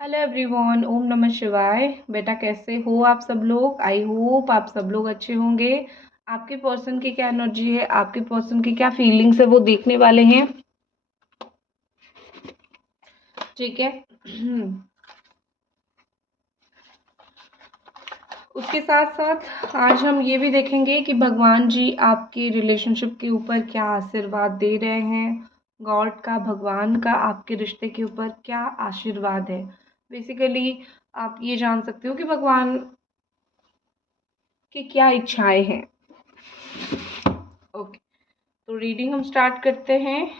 Hello everyone, ओम नमः शिवाय। बेटा कैसे हो आप सब लोग? आई होप आप सब लोग अच्छे होंगे। आपके पर्सन की क्या एनर्जी है, आपके पर्सन की क्या फीलिंग्स है, वो देखने वाले हैं। ठीक है। उसके साथ साथ आज हम ये भी देखेंगे कि भगवान जी आपके रिलेशनशिप के ऊपर क्या आशीर्वाद दे रहे हैं। गॉड का, भगवान का आपके रिश्ते के ऊपर क्या आशीर्वाद है। बेसिकली आप ये जान सकते हो कि भगवान की क्या इच्छाएं हैं। ओके, तो रीडिंग हम स्टार्ट करते हैं।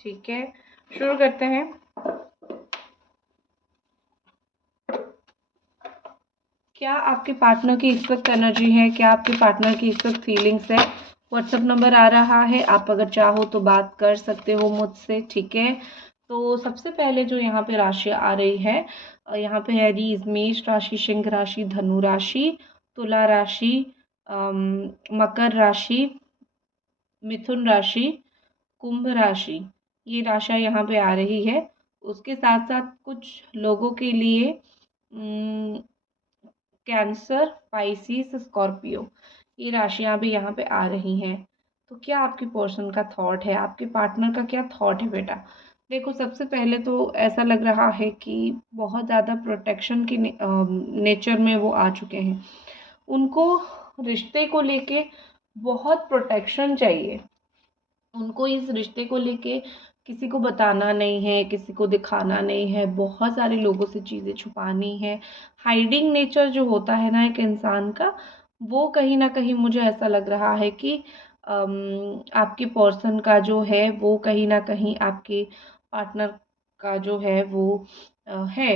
ठीक है, शुरू करते हैं। क्या आपके पार्टनर की इस वक्त एनर्जी है, क्या आपके पार्टनर की इस वक्त फीलिंग्स है? व्हाट्सएप नंबर आ रहा है, आप अगर चाहो तो बात कर सकते हो मुझसे। ठीक है, तो सबसे पहले जो यहाँ पे राशि आ रही है, यहाँ पे है रीज, मेष राशि, सिंह राशि, धनु राशि, तुला राशि, मकर राशि, मिथुन राशि, कुंभ राशि। ये राशियाँ यहाँ पे आ रही है। उसके साथ साथ कुछ लोगों के लिए कैंसर, पाइसिस, स्कॉर्पियो, ये राशियाँ भी यहाँ पे आ रही हैं। तो क्या आपके पर्सन का थॉट है, आपके पार्टनर का क्या थॉट है बेटा? देखो, सबसे पहले तो ऐसा लग रहा है कि बहुत ज़्यादा प्रोटेक्शन की नेचर में वो आ चुके हैं। उनको रिश्ते को लेके बहुत प्रोटेक्शन चाहिए। उनको इस रिश्ते को लेके किसी को बताना नहीं है, किसी को दिखाना नहीं है, बहुत सारे लोगों से चीज़ें छुपानी है। हाइडिंग नेचर जो होता है ना एक इंसान का, वो कहीं ना कहीं मुझे ऐसा लग रहा है कि आपके पर्सन का जो है वो कहीं ना कहीं आपके पार्टनर का जो है वो है।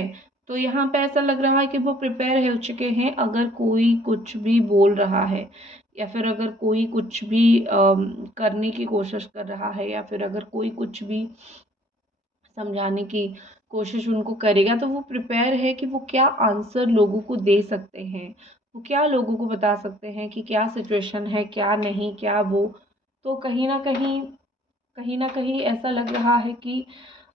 तो यहाँ पे ऐसा लग रहा है कि वो प्रिपेयर हो चुके हैं। अगर कोई कुछ भी बोल रहा है या फिर अगर कोई कुछ भी करने की कोशिश कर रहा है या फिर अगर कोई कुछ भी समझाने की कोशिश उनको करेगा, तो वो प्रिपेयर है कि वो क्या आंसर लोगों को दे सकते हैं, वो क्या लोगों को बता सकते हैं कि क्या सिचुएशन है, क्या नहीं, क्या वो। तो कहीं ना कहीं ऐसा लग रहा है कि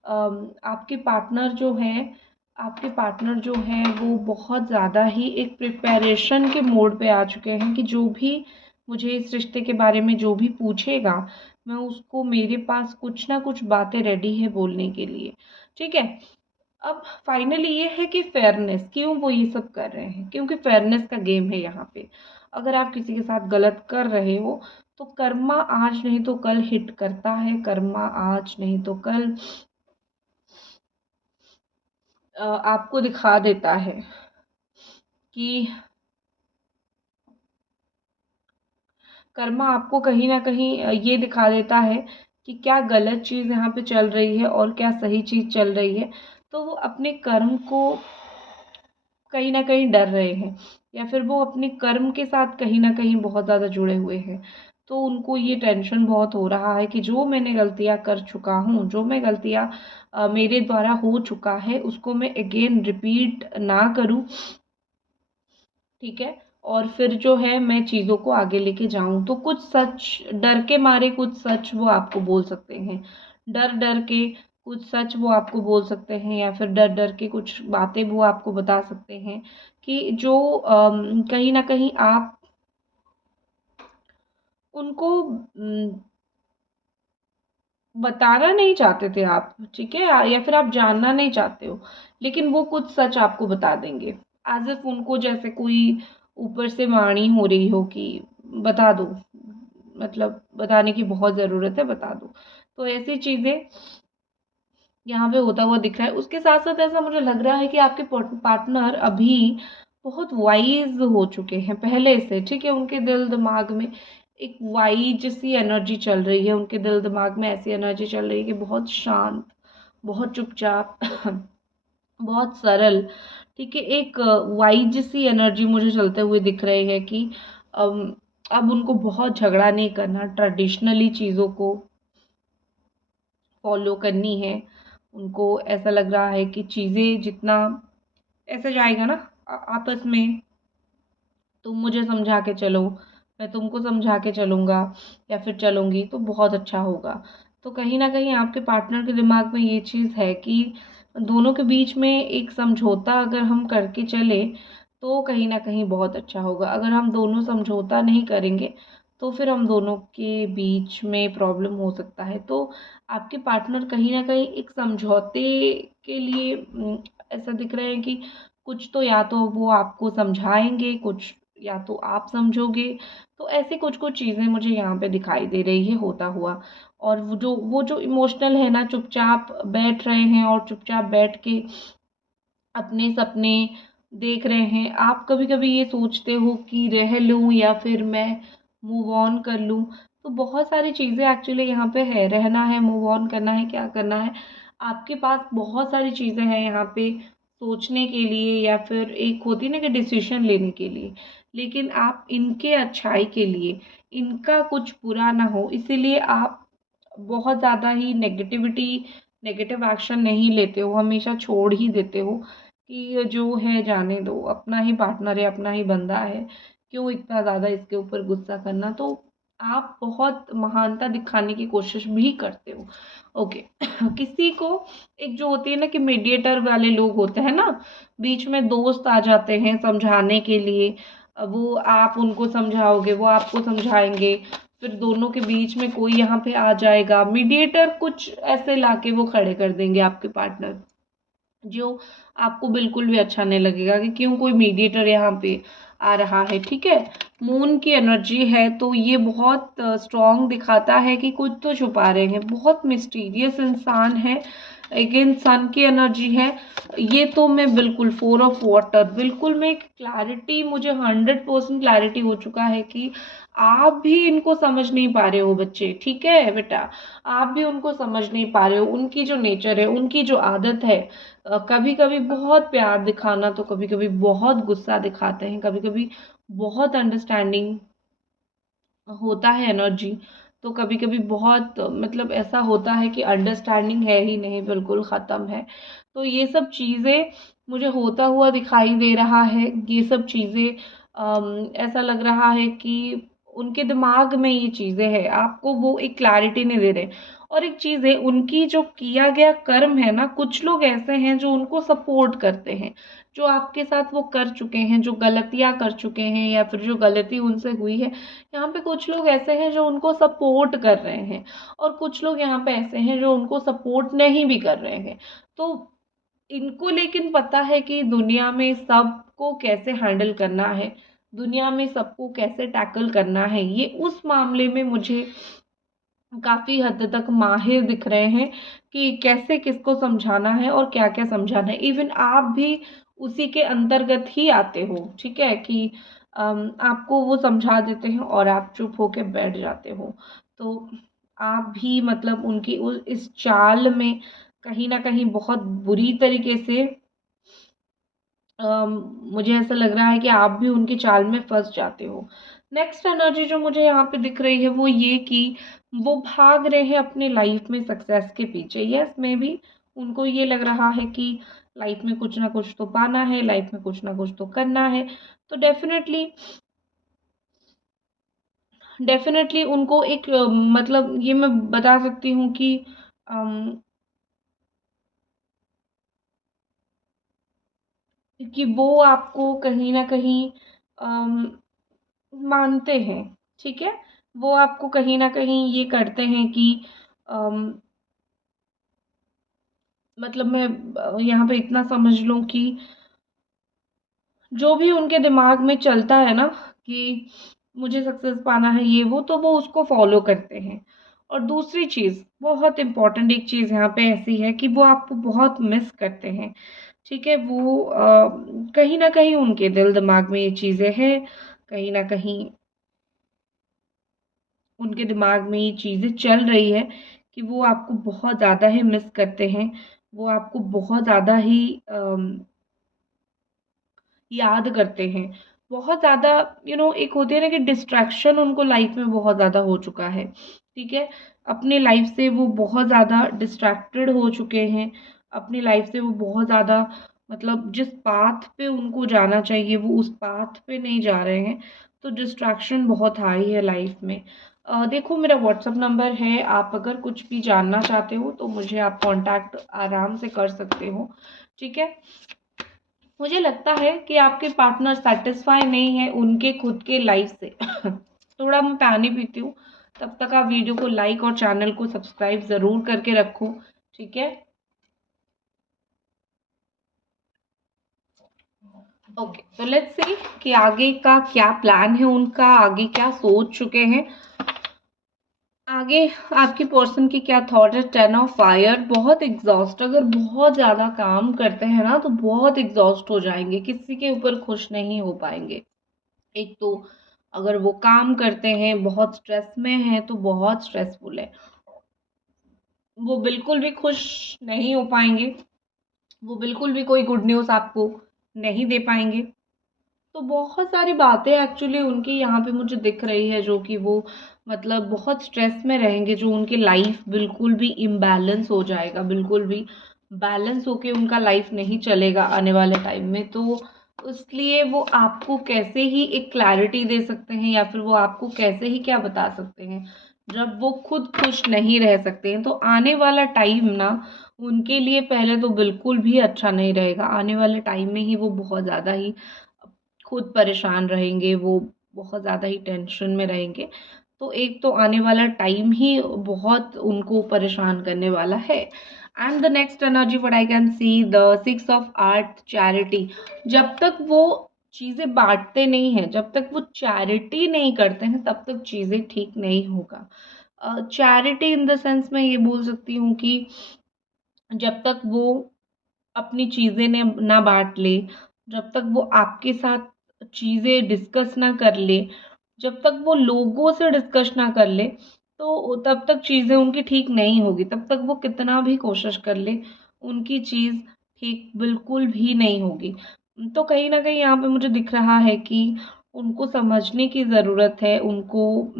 आपके पार्टनर जो हैं, आपके पार्टनर जो हैं वो बहुत ज़्यादा ही एक प्रिपरेशन के मोड पे आ चुके हैं कि जो भी मुझे इस रिश्ते के बारे में जो भी पूछेगा, मैं उसको, मेरे पास कुछ ना कुछ बातें रेडी है बोलने के लिए। ठीक है। अब फाइनली ये है कि फेयरनेस, क्यों वो ये सब कर रहे हैं? क्योंकि फेयरनेस का गेम है यहाँ पे। अगर आप किसी के साथ गलत कर रहे हो तो कर्मा आज नहीं तो कल हिट करता है। कर्मा आज नहीं तो कल आपको दिखा देता है कि कर्मा आपको कहीं ना कहीं ये दिखा देता है कि क्या गलत चीज़ यहाँ पे चल रही है और क्या सही चीज़ चल रही है। तो वो अपने कर्म को कहीं न कहीं डर रहे हैं या फिर वो अपने कर्म के साथ कहीं न कहीं बहुत ज़्यादा जुड़े हुए हैं। तो उनको ये टेंशन बहुत हो रहा है कि जो मैंने गलतियाँ कर चुका हूँ, जो मैं गलतियाँ मेरे द्वारा हो चुका है, उसको मैं अगेन रिपीट ना करूँ। ठीक है। और फिर जो है मैं चीज़ों को आगे लेके जाऊँ। तो कुछ सच, डर के मारे कुछ सच वो आपको बोल सकते हैं। डर डर के कुछ सच वो आपको बोल सकते हैं या फिर डर डर के कुछ बातें वो आपको बता सकते हैं कि जो कहीं ना कहीं आप उनको बताना नहीं चाहते थे आप। ठीक है, या फिर आप जानना नहीं चाहते हो, लेकिन वो कुछ सच आपको बता देंगे। एज इफ उनको जैसे कोई ऊपर से वाणी हो रही हो कि बता दो, मतलब बताने की बहुत ज़रूरत है, बता दो। तो ऐसी चीज़ें यहाँ पे होता हुआ दिख रहा है। उसके साथ साथ ऐसा मुझे लग रहा है कि आपके पार्टनर अभी बहुत वाइज हो चुके हैं पहले से। ठीक है, उनके दिल दिमाग में एक वाइज सी एनर्जी चल रही है। उनके दिल दिमाग में ऐसी एनर्जी चल रही है कि बहुत शांत, बहुत चुपचाप, बहुत सरल। ठीक है, एक वाइज सी एनर्जी मुझे चलते हुए दिख रही है कि अम, अब उनको बहुत झगड़ा नहीं करना, ट्रेडिशनली चीज़ों को फॉलो करनी है। उनको ऐसा लग रहा है कि चीज़ें जितना ऐसा जाएगा ना आपस में, तुम मुझे समझा के चलो, मैं तुमको समझा के चलूँगा या फिर चलूँगी तो बहुत अच्छा होगा। तो कहीं न कहीं आपके पार्टनर के दिमाग में ये चीज़ है कि दोनों के बीच में एक समझौता अगर हम करके चले, तो कहीं न कहीं बहुत अच्छा होगा। अगर हम दोनों समझौता नहीं करेंगे, तो फिर हम दोनों के बीच में प्रॉब्लम हो सकता है। तो आपके पार्टनर कहीं न कहीं एक समझौते के लिए ऐसा दिख रहा है कि कुछ तो या तो वो आपको समझाएँगे, कुछ या तो आप समझोगे। तो ऐसी कुछ-कुछ चीज़ें मुझे यहाँ पे दिखाई दे रही है होता हुआ। और वो जो इमोशनल है ना, चुपचाप बैठ रहे हैं और चुपचाप बैठ के अपने सपने देख रहे हैं। आप कभी-कभी ये सोचते हो कि रह लूँ या फिर मैं मूव ऑन कर लूँ। तो बहुत सारी चीज़ें एक्चुअली यहाँ पे है, रहना है, मूव ऑन करना है, क्या करना है। आपके पास बहुत सारी चीज़ें हैं यहाँ पे सोचने के लिए या फिर एक होती है ना कि डिसीज़न लेने के लिए। लेकिन आप इनके अच्छाई के लिए, इनका कुछ बुरा ना हो, इसीलिए आप बहुत ज़्यादा ही नेगेटिव एक्शन नहीं लेते हो, हमेशा छोड़ ही देते हो कि जो है जाने दो, अपना ही पार्टनर है, अपना ही बंदा है, क्यों इतना ज़्यादा इसके ऊपर गुस्सा करना। तो आप बहुत महानता दिखाने की कोशिश भी करते हो। ओके। किसी को एक जो होती है ना कि मीडिएटर वाले लोग होते हैं ना, बीच में दोस्त आ जाते हैं समझाने के लिए। वो आप उनको समझाओगे, वो आपको समझाएँगे, फिर दोनों के बीच में कोई यहाँ पे आ जाएगा, मीडिएटर कुछ ऐसे लाके वो खड़े कर देंगे आपके पार्टनर, जो आपको बिल्कुल भी अच्छा नहीं लगेगा कि क्यों कोई मीडिएटर यहाँ पे आ रहा है, ठीक है। मून की एनर्जी है तो ये बहुत स्ट्रॉन्ग दिखाता है कि कुछ तो छुपा रहे हैं, बहुत मिस्टीरियस इंसान है। अगेन सन की एनर्जी है। ये तो मैं बिल्कुल 4 ऑफ वाटर, बिल्कुल मैं क्लैरिटी, मुझे 100% क्लैरिटी हो चुका है कि आप भी इनको समझ नहीं पा रहे हो बच्चे, ठीक है बेटा। आप भी उनको समझ नहीं पा रहे हो, उनकी जो नेचर है, उनकी जो आदत है, कभी-कभी बहुत प्यार दिखाना तो कभी-कभी बहुत गुस्सा दिखाते हैं, कभी-कभी बहुत अंडरस्टैंडिंग होता है एनर्जी, तो कभी-कभी बहुत मतलब ऐसा होता है कि अंडरस्टैंडिंग है ही नहीं, बिल्कुल ख़त्म है। तो ये सब चीज़ें मुझे होता हुआ दिखाई दे रहा है, ये सब चीज़ें ऐसा लग रहा है कि उनके दिमाग में ये चीज़ें हैं, आपको वो एक क्लैरिटी नहीं दे रहे। और एक चीज़ है, उनकी जो किया गया कर्म है ना, कुछ लोग ऐसे हैं जो उनको सपोर्ट करते हैं, जो आपके साथ वो कर चुके हैं, जो गलतियाँ कर चुके हैं या फिर जो गलती उनसे हुई है, यहाँ पे कुछ लोग ऐसे हैं जो उनको सपोर्ट कर रहे हैं और कुछ लोग यहाँ पे ऐसे हैं जो उनको सपोर्ट नहीं भी कर रहे हैं। तो इनको लेकिन पता है कि दुनिया में सबको कैसे हैंडल करना है, दुनिया में सबको कैसे टैकल करना है। ये उस मामले में मुझे काफ़ी हद तक माहिर दिख रहे हैं कि कैसे किसको समझाना है और क्या-क्या समझाना है। इवन आप भी उसी के अंतर्गत ही आते हो, ठीक है? कि आपको वो समझा देते हैं और आप चुप होके बैठ जाते हो। तो आप भी मतलब उनकी उ इस चाल में कहीं न कहीं बहुत बुरी तरीके से मुझे ऐसा लग रहा है कि आप भी उनकी चाल में फँस जाते हो। नेक्स्ट एनर्जी जो मुझे यहाँ पे दिख रही है वो ये कि वो भाग रहे हैं अपनी लाइफ में सक्सेस के पीछे। यस, मे बी उनको ये लग रहा है कि लाइफ में कुछ ना कुछ तो पाना है, लाइफ में कुछ ना कुछ तो करना है। तो डेफ़िनेटली उनको एक मतलब ये मैं बता सकती हूँ कि अम, कि वो आपको कहीं न कहीं अम मानते हैं, ठीक है? वो आपको कहीं न कहीं ये करते हैं कि अम, मतलब मैं यहाँ पे इतना समझ लूँ कि जो भी उनके दिमाग में चलता है ना कि मुझे सक्सेस पाना है ये वो, तो वो उसको फ़ॉलो करते हैं। और दूसरी चीज़, बहुत इम्पोर्टेंट एक चीज़ यहाँ पे ऐसी है कि वो आपको बहुत मिस करते हैं, ठीक है? वो कहीं न कहीं उनके दिल-दिमाग में ये चीज़ें हैं, कहीं न कहीं उनके दिमाग में ये चीज़ें चल रही है कि वो आपको बहुत ज़्यादा ही मिस करते हैं। वो आपको बहुत ज़्यादा ही याद करते हैं। बहुत ज़्यादा एक होती है ना कि डिस्ट्रैक्शन उनको लाइफ़ में बहुत ज़्यादा हो चुका है, ठीक है? अपने लाइफ़ से वो बहुत ज़्यादा डिस्ट्रैक्टेड हो चुके हैं। अपनी लाइफ़ से वो बहुत ज़्यादा मतलब जिस पाथ पे उनको जाना चाहिए वो उस पाथ पे नहीं जा रहे हैं। तो डिस्ट्रैक्शन बहुत हाई है लाइफ़ में। देखो मेरा व्हाट्सअप नंबर है, आप अगर कुछ भी जानना चाहते हो तो मुझे आप कांटेक्ट आराम से कर सकते हो, ठीक है। मुझे लगता है कि आपके पार्टनर सेटिस्फाई नहीं है उनके खुद के लाइफ से। थोड़ा मैं पानी पीती हूँ, तब तक आप वीडियो को लाइक और चैनल को सब्सक्राइब ज़रूर करके रखो, ठीक है। ओके, तो लेट्स सी कि आगे का क्या प्लान है उनका, आगे क्या सोच चुके हैं, आगे आपकी पर्सन की क्या थॉट है। 10 ऑफ फायर, बहुत एग्जॉस्ट, अगर बहुत ज़्यादा काम करते हैं ना तो बहुत एग्जॉस्ट हो जाएंगे, किसी के ऊपर खुश नहीं हो पाएंगे। एक तो अगर वो काम करते हैं, बहुत स्ट्रेस में हैं तो बहुत स्ट्रेसफुल है, वो बिल्कुल भी खुश नहीं हो पाएंगे, वो बिल्कुल भी कोई गुड न्यूज़ आपको नहीं दे पाएंगे। तो बहुत सारी बातें एक्चुअली उनकी यहाँ पे मुझे दिख रही है, जो कि वो मतलब बहुत स्ट्रेस में रहेंगे, जो उनकी लाइफ बिल्कुल भी इम्बैलेंस हो जाएगा, बिल्कुल भी बैलेंस होके उनका लाइफ नहीं चलेगा आने वाले टाइम में। तो इसलिए वो आपको कैसे ही एक क्लैरिटी दे सकते हैं, या फिर वो आपको कैसे ही क्या बता सकते हैं जब वो खुद खुश नहीं रह सकते हैं। तो आने वाला टाइम ना उनके लिए पहले तो बिल्कुल भी अच्छा नहीं रहेगा, आने वाले टाइम में ही वो बहुत ज़्यादा ही खुद परेशान रहेंगे, वो बहुत ज़्यादा ही टेंशन में रहेंगे। तो एक तो आने वाला टाइम ही बहुत उनको परेशान करने वाला है। And the next energy what I can see, the 6 of art, charity. जब तक वो चीज़ें बांटते नहीं हैं, जब तक वो चैरिटी नहीं करते हैं, तब तक चीज़ें ठीक नहीं होगा। चैरिटी इन द सेंस मैं ये बोल सकती हूँ कि जब तक वो अपनी चीज़ें ने ना बाँट ले, जब तक वो आपके साथ चीज़ें डिस्कस ना कर ले, जब तक वो लोगों से डिस्कस ना कर ले, तो तब तक चीज़ें उनकी ठीक नहीं होगी। तब तक वो कितना भी कोशिश कर ले, उनकी चीज़ ठीक बिल्कुल भी नहीं होगी। तो कहीं न कहीं यहाँ पे मुझे दिख रहा है कि उनको समझने की ज़रूरत है, उनको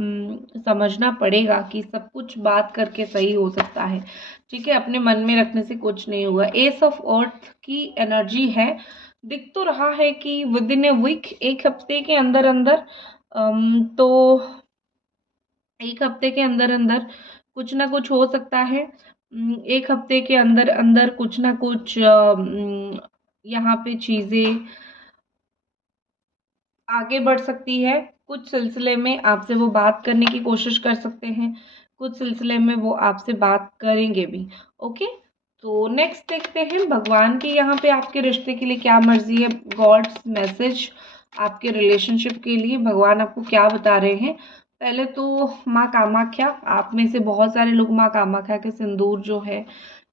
समझना पड़ेगा कि सब कुछ बात करके सही हो सकता है, ठीक है? अपने मन में रखने से कुछ नहीं होगा। एस ऑफ अर्थ की एनर्जी है, दिख तो रहा है कि विदिन ए वीक, 1 हफ्ते के अंदर-अंदर, तो 1 हफ्ते के अंदर-अंदर कुछ ना कुछ हो सकता है। 1 हफ्ते के अंदर-अंदर कुछ ना कुछ यहाँ पे चीज़ें आगे बढ़ सकती है। कुछ सिलसिले में आपसे वो बात करने की कोशिश कर सकते हैं, कुछ सिलसिले में वो आपसे बात करेंगे भी। ओके, तो नेक्स्ट देखते हैं भगवान की यहाँ पे आपके रिश्ते के लिए क्या मर्जी है, गॉड्स मैसेज आपके रिलेशनशिप के लिए भगवान आपको क्या बता रहे हैं। पहले तो माँ कामाख्या, आप में से बहुत सारे लोग माँ कामाख्या के सिंदूर जो है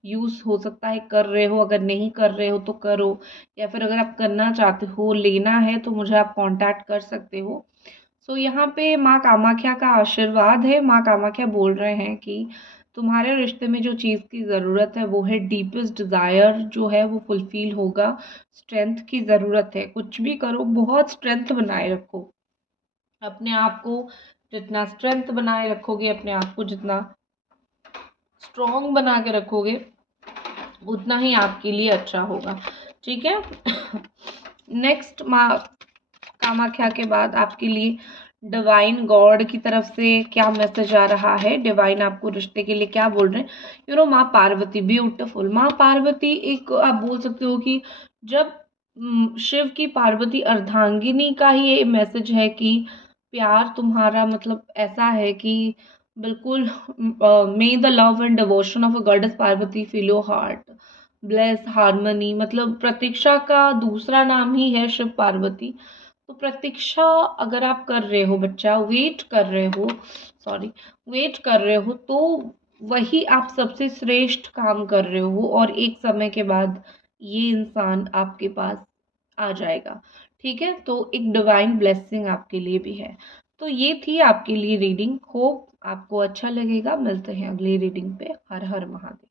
यूज़ हो सकता है कर रहे हो, अगर नहीं कर रहे हो तो करो, या फिर अगर आप करना चाहते हो, लेना है, तो मुझे आप कांटेक्ट कर सकते हो। सो यहाँ पे माँ कामाख्या का आशीर्वाद है, माँ कामाख्या बोल रहे हैं कि तुम्हारे रिश्ते में जो चीज़ की ज़रूरत है वो है डीपेस्ट डिज़ायर, जो है वो फुलफ़िल होगा। स्ट्रेंथ की ज़रूरत है, कुछ भी करो बहुत स्ट्रेंथ बनाए रखो। अपने आप को जितना स्ट्रेंथ बनाए रखोगे, अपने आप को जितना स्ट्रॉन्ग बना के रखोगे, उतना ही आपके लिए अच्छा होगा, ठीक है। नेक्स्ट माँ कामाख्या के बाद आपके लिए डिवाइन गॉड की तरफ से क्या मैसेज आ रहा है, डिवाइन आपको रिश्ते के लिए क्या बोल रहे हैं। माँ पार्वती ब्यूटीफुल, माँ पार्वती एक आप बोल सकते हो कि जब शिव की पार्वती अर्धांगिनी का ही ये मैसेज है कि प्यार तुम्हारा मतलब ऐसा है कि बिल्कुल, may the love and devotion of a goddess Parvati fill your heart, bless harmony, मतलब प्रतीक्षा का दूसरा नाम ही है शिव पार्वती। तो प्रतीक्षा अगर आप कर रहे हो बच्चा, वेट कर रहे हो, सॉरी, वेट कर रहे हो, तो वही आप सबसे श्रेष्ठ काम कर रहे हो, और एक समय के बाद ये इंसान आपके पास आ जाएगा, ठीक है। तो एक डिवाइन ब्लेसिंग आपके लिए भी है। तो ये थी आपके लिए रीडिंग, होप आपको अच्छा लगेगा। मिलते हैं अगली रीडिंग पे। हर हर महादेव।